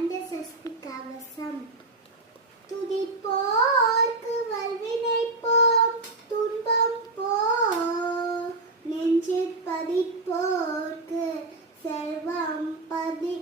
பஞ்சசஷ்டி கவசம். துதிப்போர்க்கு வல்வினை போம் துன்பம் போ, நெஞ்சில் பதிப்போர்க்கு செல்வம் பதி